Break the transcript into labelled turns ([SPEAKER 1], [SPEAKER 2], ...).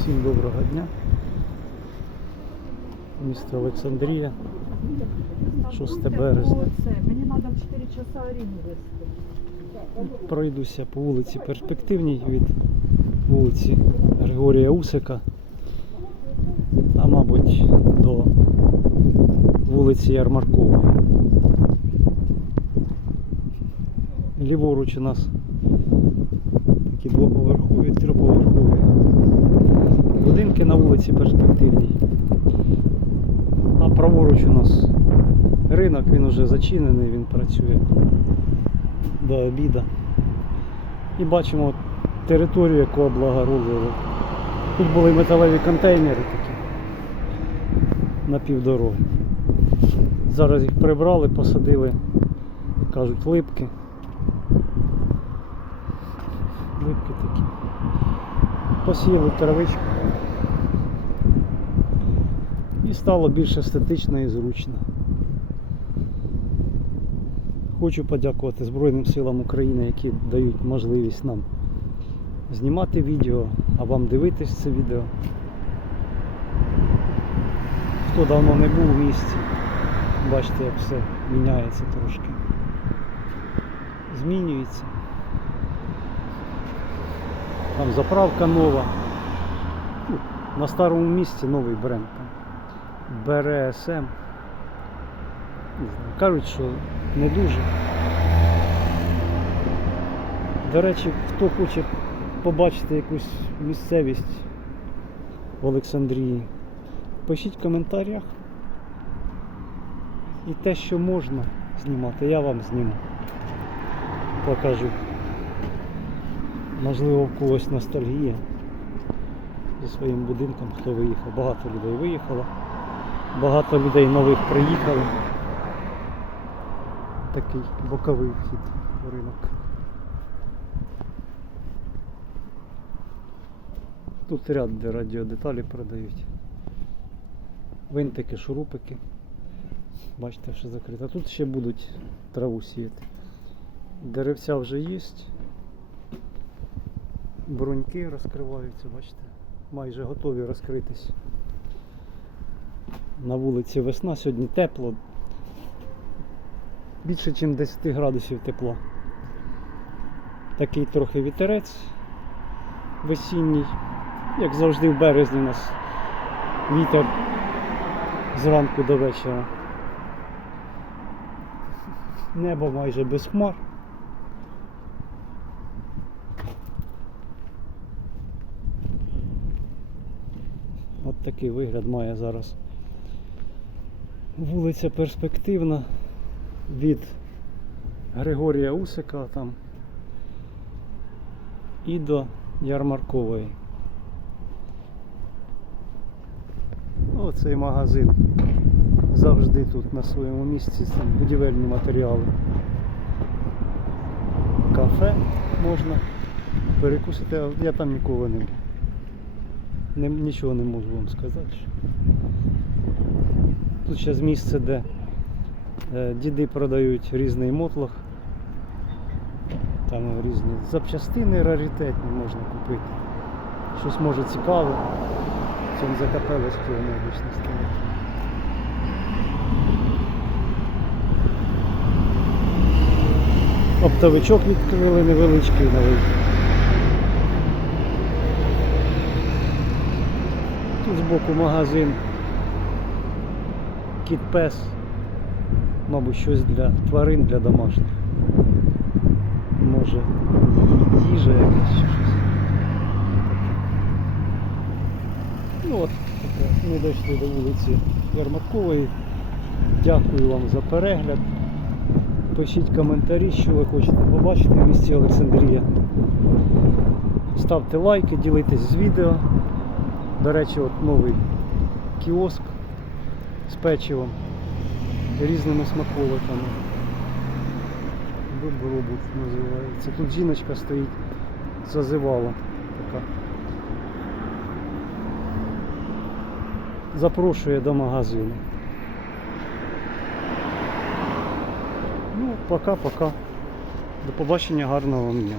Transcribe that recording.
[SPEAKER 1] Всім доброго дня. Місто Олександрія. 6 березня.
[SPEAKER 2] Мені треба в 4 часа Аріну вести.
[SPEAKER 1] Пройдуся по вулиці Перспективній від вулиці Григорія Усика. А мабуть до вулиці Ярмаркової. Ліворуч у нас такі двоповерхові, вулиці Перспективній. А праворуч у нас ринок, він уже зачинений, він працює до обіду. І бачимо територію, яку облагородили. Тут були металеві контейнери такі на півдороги. Зараз їх прибрали, посадили, кажуть, липки. Липки такі. Посіяли травичку. І стало більш естетично і зручно. Хочу подякувати Збройним силам України, які дають можливість нам знімати відео, а вам дивитись це відео. Хто давно не був в місті, бачите, як все міняється трошки. Змінюється. Там заправка нова. На старому місці новий бренд. БРСМ. Кажуть, що не дуже. До речі, хто хоче побачити якусь місцевість в Олександрії, пишіть в коментарях. І те, що можна знімати, я вам зніму. Покажу. Можливо, в когось ностальгія зі своїм будинком, хто виїхав. Багато людей виїхало, багато людей нових приїхали. Такий боковий вхід в ринок. Тут ряд, де радіодеталі продають. Винтики, шурупики. Бачите, що закрито. Тут ще будуть траву сіяти. Деревця вже є. Бруньки розкриваються, бачите, майже готові розкритись. На вулиці весна, сьогодні тепло. Більше, ніж 10 градусів тепла. Такий трохи вітерець весінній. Як завжди в березні у нас вітер зранку до вечора. Небо майже без хмар. От такий вигляд має зараз вулиця перспективна від Григорія Усика там і до Ярмаркової. Оцей магазин завжди тут на своєму місці там будівельні матеріали. Кафе можна перекусити, а я там ніколи не був. Нічого не можу вам сказати. Тут зараз місце, де е, діди продають різний мотлох. Там різні запчастини раритетні можна купити. Щось може цікаве. Закапелочці вони обично стоять. Оптовичок відкрили невеличкий новий. Тут збоку магазин Кіт Пес. Мабуть, щось для тварин, для домашніх. Може їжа якась чи щось. Ну от, ми дійшли до вулиці Ярмаркової. Дякую вам за перегляд. Пишіть коментарі, що ви хочете побачити в місті Олександрія. Ставте лайки, ділитесь з відео. До речі, от новий кіоск з печивом, різними смаколиками. Добробут називається. Тут жіночка стоїть, зазивала така. Запрошує до магазину. Ну, пока-пока. До побачення, гарного дня.